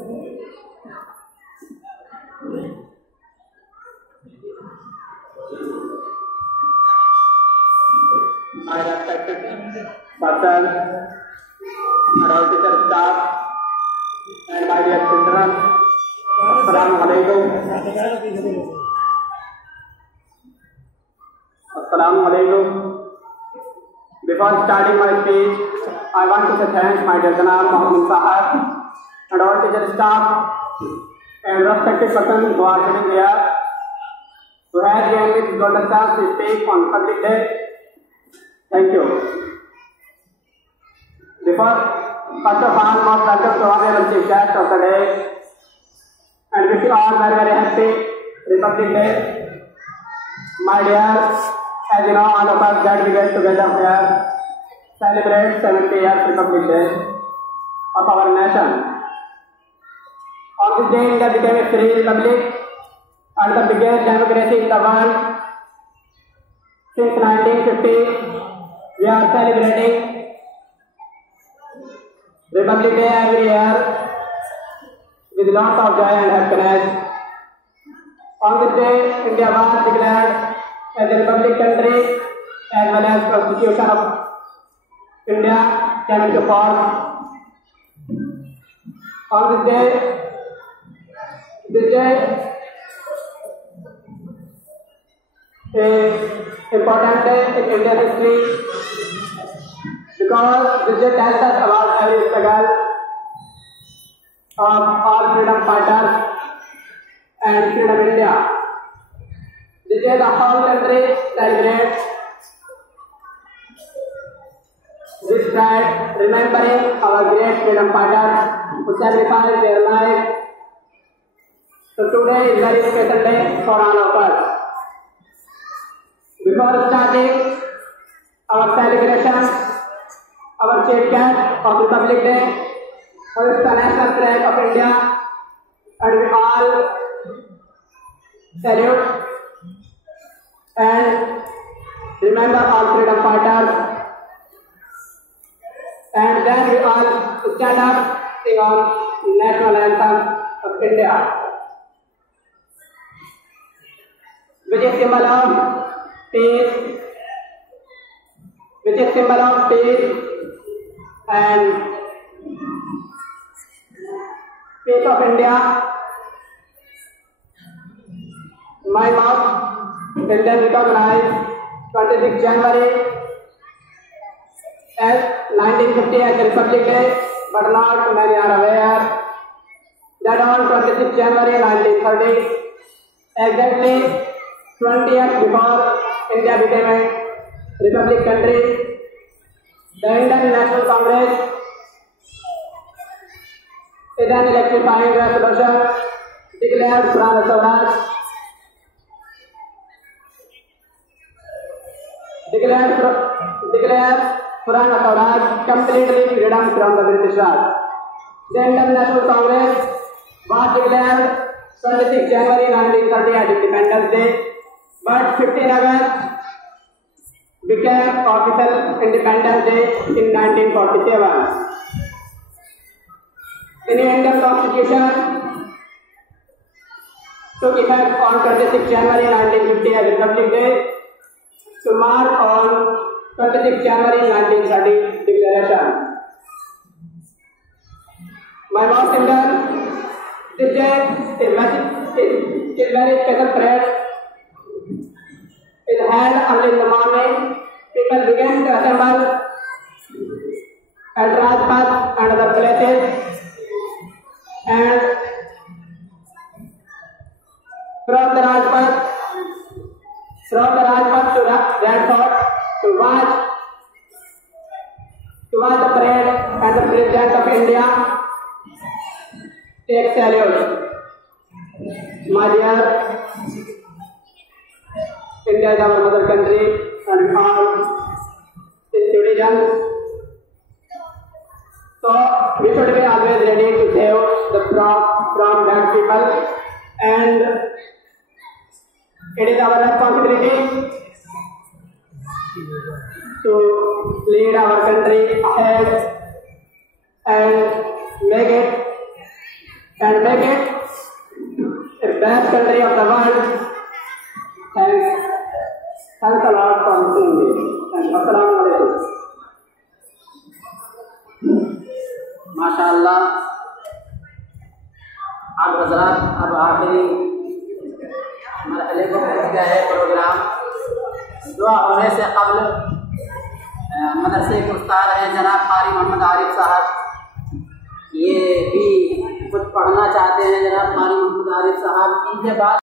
My respected persons, and all teacher staff, and my dear children, Assalamu alaikum. Assalamu alaikum. Before starting my speech, I want to say thanks my dear Janab Muhammad Sahab and all teacher staff and respected persons who are sitting here who have given me this golden chance to speak on Republic Day. Thank you. First of all, most welcome to honorable chief guest of the day and wish you all very, very happy Republic Day. My dear, as you know, all of us that we get together here celebrate 70 years Republic Day of our nation. On this day, India became a free republic and the biggest democracy in the world. Since 1950, we are celebrating Republic Day every year with lots of joy and happiness. On this day, India was declared as a republic country as well as Constitution of India came into force. On this day is important day in Indian history because this day tells us about every struggle of all freedom fighters and freedom India. This day the whole country celebrates this pride, remembering our great freedom fighters who sacrificed their lives. So today is a very special day for all of us. Before starting our celebration, our chief guest of Republic Day hoists the national flag of India and we all salute and remember all freedom fighters and then we all stand up sing on national anthem of India, which is symbol of peace, and peace of India. My mom will then recognize 26 January as 1950 as Republic Day, but not many are aware that on 26 January 1930, exactly 20 years before India became a republic country, the Indian National Congress in an electrifying resolution declared Purana Swaraj completely freedom from the British Raj. The Indian National Congress was declared 26 January 1930 as Independence Day, but 15 August became official Independence Day in 1947. The Indian Constitution took effect on 26 January 1950 as Republic Day to mark on 26 January 1930 declaration. My most Indian, this day is very special parade. Is held early in the morning. People began to assemble at Rajpath and other places, and from the Rajpath to Red Fort to watch the parade and the President of India take salute. My dear, India is our mother country and all its citizens. So we should be always ready to save the from bad people, and it is our responsibility to lead our country ahead and make it make it a best country of the world. Thanks a lot for listening to me. Assalamu alaikum. माशाअल्लाह आप हज़रात अब आखिरी मरहले को पहुँच गया है programme. दुआ होने से कबल मदरसे के उस्ताद हैं जनाब कारी मोहम्मद आरिफ साहब, ये भी कुछ पढ़ना चाहते हैं। जनाब कारी मोहम्मद आरिफ साहब, इनके बाद